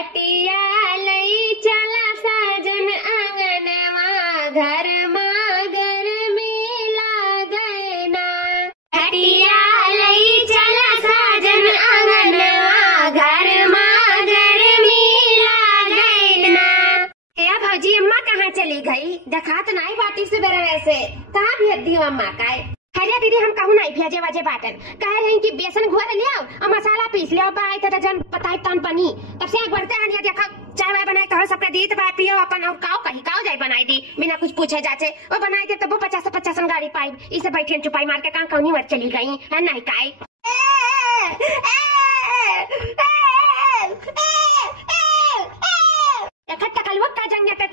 हटिया लई चला साजन आंगनवा घर मागर मिला गए ना। हटिया लई चला साजन आंगनवा घर मागर मिला गए ना। या भौजी अम्मा कहाँ चली गई? देखा तो नहीं बाटी से बेरा वैसे कहाँ भेज दी अम्मा का? हरिया दीदी हम कहूँ नहीं भेजे वजे बाटन कह रहे कि बेसन घोर ले आओ और मसाला पीस ले बाय तो जन बताई तन बनी तब से बढ़ते हैं देखा चाय वाय बनाए कहो सबका दी तो बाय पियो अपन और काओ कहीं काओ जाए बनाई दी बिना कुछ पूछे जाचे वो बनाई दे तब वो 50 गाड़ी पाई इसे बैठे चुपाई मार के कहाँ मर चली गई है नहीं काय।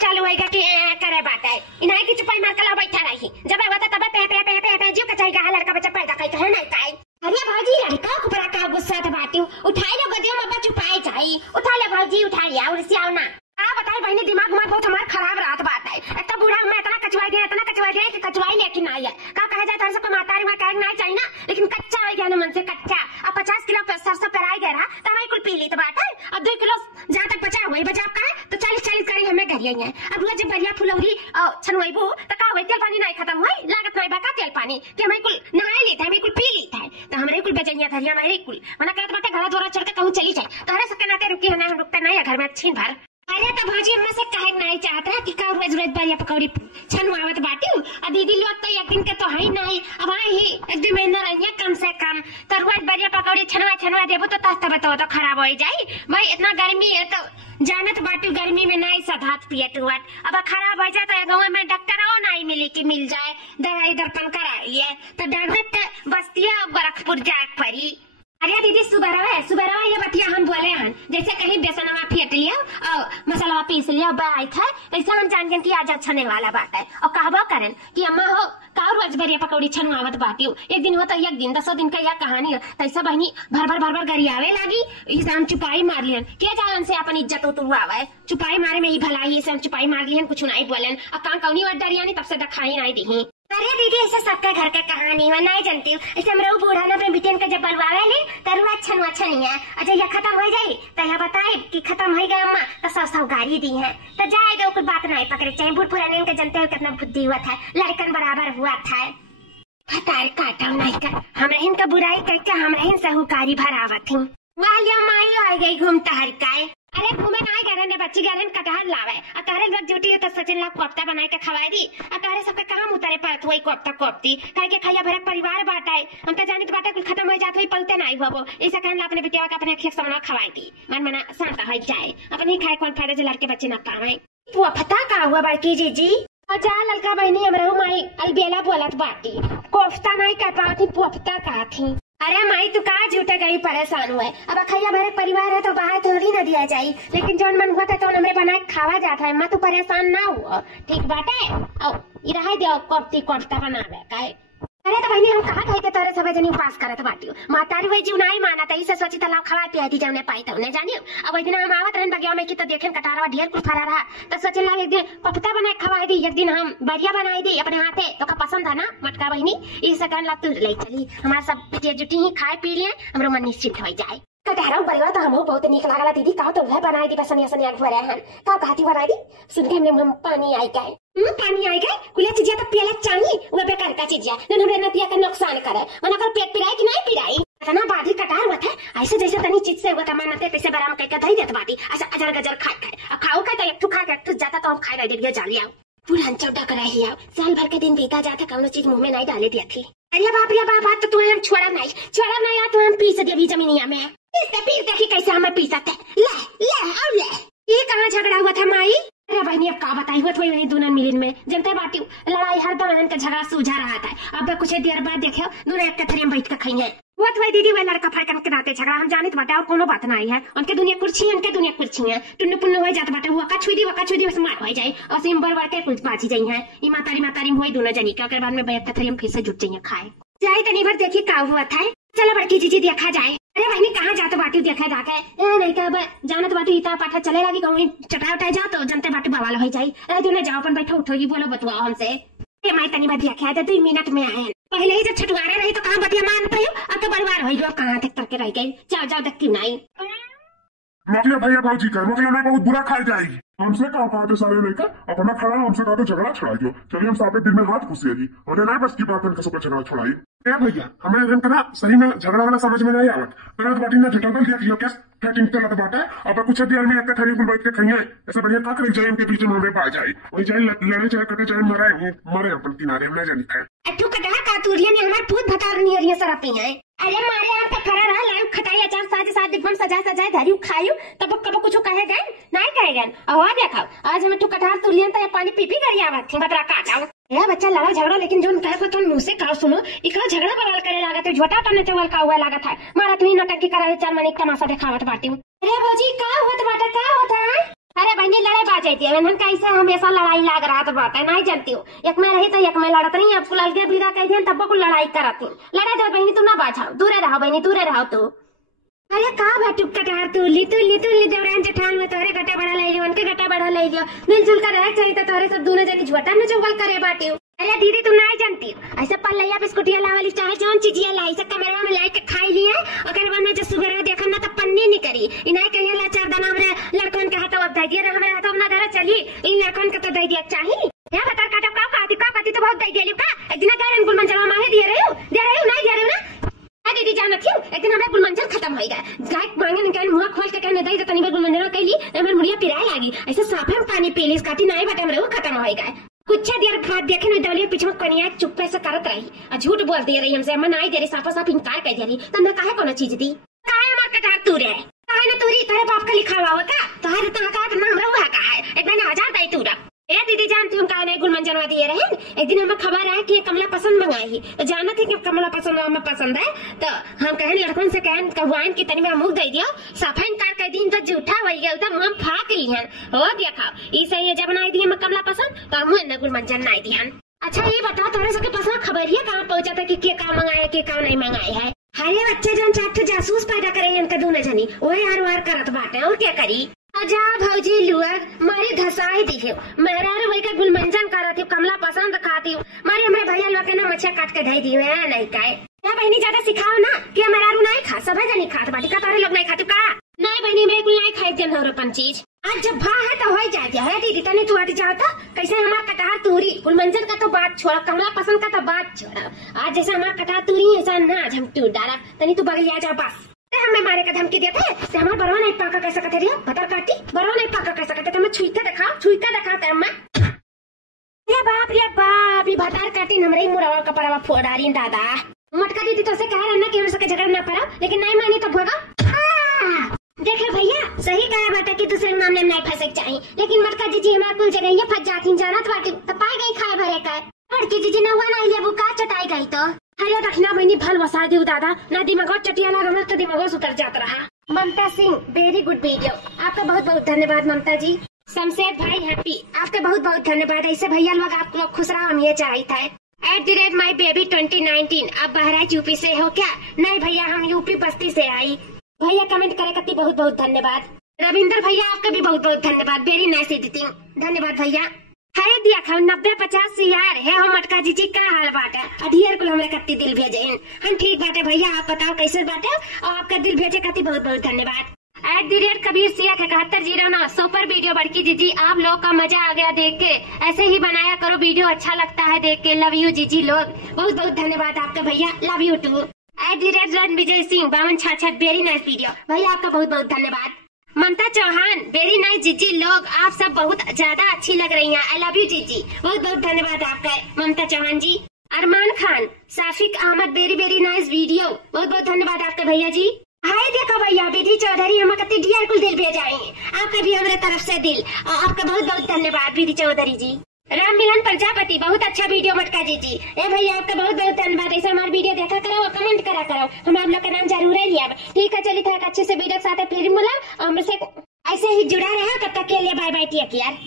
चालू होगा कि करे बात है इन्हें की चुपाई मार के बैठा रही जब होता तब पे पे पे पे पे जीव का चाहिए लड़का बच्चा पैदा कहीं है नहीं काय। अरे भाजी लड़का को बड़ा का गुस्सा तो बाती उठाई लो गदियों में बच्चू पाए चाहिए उठा ले भाजी उठा लिया और सियाओ ना आ बताई बहनी दिमाग बहुत हमारा खराब रात बात है इतना बूढ़ा मैं इतना कचवाई दिया कि कचवाई लेके ना आया का कहा जाए तार सबको मातारी में कह नहीं चाहिए ना लेकिन कच्चा हो गया ना मन से कच्चा अब 50 किलो सरसों पेराई गया तब वही कुल पी ली तो बात है अब 2 किलो जहाँ तक बचा वही बचा का है तो 40 गाड़ी हमें घर है अब रोज जब बढ़िया फुलौरी छनवाईबू तो का तेल पानी नहीं खत्म हुई लागत नहीं बका तेल पानी कि हमें कुल नहाए ली था हमें कुल पी ली था तो हमारे कुल बेचैया था हमारे कुल मना कहते बाटे घर द्वारा चढ़ के कहूँ चली जाए तो हरे सबके नाते रुकी है रुकते नहीं है घर में छीन भर। अरे तो भाजी अम्मा से कहे नहीं चाहता कि का रोज रोज बढ़िया पकौड़ी छनवावत बाटी और दीदी लोग तो एक दिन के तो है नहीं अब ही 1-2 महीना रहिए कम से कम तो रोज बढ़िया पकौड़ी छनवा देबो तो तस्ता बताओ तो खराब हो जाए भाई इतना गर्मी है तो जानत बाटी गर्मी में नहीं सधात पियत हुआ अब खराब हो जाए तो गाँव में डॉक्टर नहीं मिली कि मिल जाए दवाई दर्पण करा लिए तो डॉक्टर बस्तिया गोरखपुर जाए पड़ी। अरे दीदी सुबह ये बतिया हम बोले हैं जैसे कहीं बेसनवा फेंट लिया और मसाला पीस लिया आई था ऐसा हम जान कि आज छने वाला बात है और कहबो करें कि अम्मा हो का रोज बढ़िया पकौड़ी छनवावत बाटी एक दिन हो तो एक दिन 10 दिन का यह कहानी है तैसा बहनी भर गरियावे लगी इसे हम चुपाई मार लियन क्या जाए उनसे अपन इज्जत उतरवावे चुपाई मारे में ही भलाई इसे हम चुपाई मार लियन कुछ नहीं बोलन और कहाँ कौनी वर डरियानी तब से दिखाई नहीं दी। अरे दीदी ऐसे सबका घर का कहानी है नहीं जानती हूँ ऐसे हम लोग बूढ़ा ना अपने बिटियन का जब बलवावे ले तरुआ अच्छा नहीं है अच्छा यह खत्म हो जाये तो यह बताए कि खत्म हो गया अम्मा तो 100 गाड़ी दी है तो जाए दो कुछ बात नहीं पकड़े चाहे बूढ़ पुराने का जनते हुए कितना बुद्धि हुआ था लड़कन बराबर हुआ था हतार काटा नहीं कर हमरा इनका बुराई करके हमरा इन साहूकारी भरावत थी वालिया माई आ गई घूमता हर काय। अरे घूमे नहीं गए बच्ची गए कटहर लावे अकारे लोग जुटी है तो सचिन लाख कोफ्ता बनाए के खवाई दी अकारे सबके काम उतरे पड़त वही कोफ्ता कोफ्ती कहे के खैया भरक परिवार बाटा है हम तो जानी तो बाटा कुल खत्म हो जात हुई पलते नहीं हुआ ऐसा कहना अपने बिटिया का अपने खेत सामना खवाई दी मन मना शांत हो जाए अपने खाए कौन फायदा जो लड़के बच्चे न पावे वो पता का हुआ बड़की जी अच्छा ललका बहनी हमरा माई अलबेला बोलत बाटी कोफ्ता नहीं कर पाती पोफ्ता का थी। अरे माई तू कहा झूठे गई परेशान हुए अब अखैया भरे परिवार है तो बाहर थोड़ी ना दिया जाये लेकिन जौन मन हुआ था तो हमरे बना खावा जाता है मैं तू परेशान ना हुआ ठीक बाटे रहा दो कोफ्ता बनावे का। अरे तो बहनी हम कहा खाई तोरे सब जनी उपास करत बाटी मातारी वही जीव नहीं माना था इसे सोची तलाव खवा पिया दी जौने पाई तौने जानियो अब वही दिन हम आवत रहन बगिया में की तो देखें कटारवा ढेर कुल फरा रहा तो सोचे ला एक दिन पपता बना खवा दी एक दिन हम बढ़िया बनाई दी अपने हाथे तो का पसंद है ना मटका बहनी इस सकन ला तू ले चली हमारा सब पिटिया जुटी ही खाए पी लिए हमरो मन निश्चिंत हो जाए कटहरा बरिया तो हमहु बहुत निक लागला दीदी का तो वह बनाई दी बसनिया सनिया घरे हन का कहती बनाई दी सुन के हम पानी आई गए कुले चीजिया तो पियला चाहिए वो बेकार का चीजिया न हमरे नतिया का नुकसान करे मना कर पेट पिराई कि नहीं पिराई इतना बाधी कटार हुआ था ऐसे जैसे तनी चीज से हुआ था मानते तैसे बराम कह धई देत बाटी ऐसा अजर गजर खाए खाओ का तो एक ठू खा के एक जाता तो हम खाए रह दिया जालिया पुरान चौड़ा कराही आओ साल भर के दिन बीता जाता कौनो चीज मुंह में नहीं डाले दी थी। अरे बाप तो तू हम छोड़ा नहीं तो हम पीस दिया भी जमीनिया में पीस देखी कैसे हमें पीसते ले ये कहाँ झगड़ा हुआ था माई। अरे बहनी अब का बताई हुआ वही दोनों मिलन में जनते बाटी लड़ाई हर दम का झगड़ा सूझा रहा था अब कुछ देर बाद देखे दोनों एक कथरी में बैठ के खाई है वो तो दीदी वह लड़का फड़कन के नाते झगड़ा हम जाने तो बाटे और कोनो बात नहीं है उनके दुनिया कुर्सी है टुन्न पुन्न हो जाता बाटे वो का छुई दी बस मार हो जाए और सिम बर के कुछ बाजी जाई है ई मातारी में होई दोनों जनी के बाद में बैठ कथरी में फिर से जुट जाइए खाए जाए तनी भर देखिए का हुआ था चलो बड़की जीजी देखा जाए। अरे बहनी कहाँ जाते बाटी देखा जाके नहीं क्या जानत बाटी इतना पाठा चले लगी कहूँ चटा उठाए जाओ तो जनते बाटी बवाल हो जाये जो जाओ अपन बैठो उठोगी बोलो बतवाओ हमसे माई तनी बतिया ख्या 2 मिनट में आए पहले ही जब छुटवारे रही तो कहाँ बतिया मान पाई अब तो बर्बाद हो गयो कहाँ तक करके रह गई जाओ देख की नहीं नौकरिया भैया भाजी का नौकरिया नहीं बहुत बुरा खाई जाएगी। हमसे कहा खाते सारे नहीं का अपना खड़ा हमसे कहा तो झगड़ा छुड़ाई दो। चलिए हम साथ दिल में हाथ घुसे जी और नहीं बस की बात है सबका झगड़ा छुड़ाई। क्या भैया हमें हम करा सही में झगड़ा वाला समझ में नहीं आवत करत बाटी ना झटकल दिया कि क्या फैटिंग चलत बाटा अब कुछ देर में एक थाली कुल बैठ के खइए ऐसे बढ़िया का करे जाए इनके पीछे में हमें पा जाए वही जाए लड़े चाहे कटे चाहे मरे अपन किनारे में जानी है। अट्ठू कटहा का तुरिया ने हमार भूत भतार नियरिया सरापी है। अरे मारे आप तो खरा रहा लाइव खटाई अचार साथ साथ दिखम सजा सजाए धरियो खायो तब कब कुछ कहे गए नहीं कहे गए और देखा आज हम ठू कटहार तुलियन त पानी पी पी करिया बात थी बतरा काटाओ ए बच्चा लड़ा झगड़ा लेकिन जोन कहे को तो मुंह से कहा सुनो इकरा झगड़ा बवाल करे लागत है झोटा टने चवल का हुआ लागत है मारा तू ही नटंकी करे चार मन एक तमाशा दिखावत बाटी। अरे भौजी का होत बाटा का होता है। अरे बहनी लड़ाई बात थी हम कैसे हमेशा लड़ाई लाग रहा था बात है नहीं जानती हूँ एक में रही तो एक में लड़त नहीं अब अलगे बिगा कह दिया तब को लड़ाई करती लड़ाई दो बहनी तू ना बाझाओ दूरे रहो बहनी दूरे रहो तू। अरे का बाटू कटार तुली जबरान जेठान में तोरे गटा बढ़ा ले लियो उनके गटा बढ़ा ले लियो मिलजुल कर रह चाहिए तो तोरे सब दोनों जनी झोटा न चुगल करे बाटी। अरे दीदी तुम नहीं जानती ऐसे पल्लैया बिस्कुटिया लावली चाहे जौन चीजिया लाई से कमरवा में लाई के खाई लिए ओकर बाद में जो सुबह देखन ना तो पन्नी नहीं करी इनाय कहिया ला चार दाना हमरे लड़कन के हाथ अब दे दिए हमरे हाथ अब ना धरा चली इन लड़कन के तो दे दिया चाहिए या बता काटो का काती तो बहुत दे दिया का एक दिन गारन गुल मंजर माहे दिए रहे हो नहीं दे रहे हो ना दीदी जाना थी एक दिन हमारे गुलमंजर खत्म हो गया गाय मांगे न कहन मुंह खोल के कहने दई तनी बार गुलमंजर कहली हमर मुड़िया पिराए लागी ऐसे साफे में पानी पी ली काती नहीं बटे हमरे खत्म हो गया कुछ देर खाद देखे न दलिया पीछे में कनिया चुप्पे से करत रही और झूठ बोल दे रही हमसे हम नहीं दे रही साफा साफ इनकार कर दे रही तो मैं काहे कोनो चीज दी काहे हमार कटार तू रे काहे न तूरी तेरे बाप का लिखा हुआ का तोहरे ता का ना हमरा हुआ का है एक मैंने 1000 दई तूरा ए दीदी जानती हूँ काहे नहीं गुलमंजरवा दिए रहे एक दिन हमें खबर है कि कमला पसंद मंगाई तो जाना थे कि कमला पसंद हमें पसंद है तो हम कहें लड़कों से कहें कहुआन की तनी में मुंह दे दियो सफाई कार कर दी तो झूठा हो गया तो मुंह फाक ली है हो देखा ई सही है जब नहीं दी हमें कमला पसंद तो हम न गुलमंजर नहीं दिहन। अच्छा ये बता तोरे सबके पास खबर है कहाँ पहुंचा था कि का मंगाया के का नहीं मंगाया है। हरे बच्चे जन चाट जासूस पैदा करे इनका दोनों जनी वही हर वार करत बाटे और क्या करी अजा भौजी लुआ मारी धसाई दिखे मेरा वही का गुलमंजन करती कमला पसंद खाती हूँ मारी हमारे भैया लोग के ना मच्छा काट के दे दी नहीं काहे क्या बहनी ज्यादा सिखाओ ना कि मेरा नहीं खा सब जनी खात बाटी का तारे लोग नहीं खाती का नहीं बहनी मेरे को नहीं खाई जन होरपन चीज आज जब भा है तो हो जाती है दीदी तने तू हट जाता कैसे हमारा कटार तूरी गुलमंजन का तो बात छोड़ा कमला पसंद का तो बात छोड़ा आज जैसे हमारा कटार तूरी ऐसा ना आज हम टूट डाला तनी तू बगलिया जा बस हमें मारे का धमकी देते से हमारे बरवा नहीं पाका कैसे कहते रही बता काटी बरवा नहीं पाका कैसे कहते हमें छुईते दिखाते हमें रे बाप ये भतार काटी हमरे मुरवा का परवा फोड़ारी दादा मटका दीदी तो से कह रहा ना कि हम सबके झगड़ा ना पड़ा लेकिन नहीं मानी तो भगा देखे भैया सही कहा बात है कि दूसरे मामले में नहीं फंसे चाहिए लेकिन मटका जीजी हमारे कुल जगह ये फंस जाती जानत बाटी तो पाई गई खाए भरे का लड़की जीजी ने हुआ नहीं ले वो का चटाई गई तो हरिया दक्षिणा बहनी भल वसा दी दादा ना दिमाग चटिया लगा तो दिमाग उतर जाता रहा। ममता सिंह वेरी गुड वीडियो आपका बहुत बहुत धन्यवाद ममता जी। शमशेर भाई हैप्पी आपका बहुत बहुत धन्यवाद ऐसे भैया लोग आप लोग खुश रहा हम ये चाहिए था। @my baby 2019 आप बहराइच यूपी से हो क्या? नहीं भैया हम यूपी बस्ती से आई। भैया कमेंट करे कति बहुत बहुत धन्यवाद। रविंदर भैया आपका भी बहुत बहुत धन्यवाद वेरी नाइस एडिटिंग धन्यवाद भैया। हरे दिया खाओ 90-50 यार है हम मटका जीजी का हाल बाटे अधीर को हमरे कत्ती दिल भेजे हम ठीक बाटे भैया आप बताओ कैसे बाटे और आपका दिल भेजे कति बहुत बहुत धन्यवाद। @कबीर सिया 7109 सुपर वीडियो बड़की जीजी आप लोग का मजा आ गया देख के ऐसे ही बनाया करो वीडियो अच्छा लगता है देख के लव यू जीजी लोग बहुत बहुत धन्यवाद आपका भैया love you too. @Vijay Singh 5266 very nice video भैया आपका बहुत बहुत धन्यवाद। ममता चौहान वेरी नाइस जीजी लोग आप सब बहुत ज्यादा अच्छी लग रही हैं आई लव यू जीजी बहुत बहुत धन्यवाद आपका Mamta Chauhan ji. Arman Khan Safiq Ahmed very very nice video बहुत बहुत धन्यवाद आपके भैया जी। हाय देखो भैया विधि चौधरी हम कति डियर कुल दिल भेजाएंगे आपका भी हमारे तरफ से दिल और आपका बहुत बहुत धन्यवाद विधि चौधरी जी। राम मिलन प्रजापति बहुत अच्छा वीडियो मटका जी ए भैया आपका बहुत बहुत धन्यवाद ऐसे हमारे वीडियो देखा करो और कमेंट करा करो हम आप लोग का नाम जरूर है लिया ठीक है चलिए था अच्छे से वीडियो के साथ फिर मिला हमसे ऐसे ही जुड़ा रहा तब तक के लिए बाय बाय टेक केयर।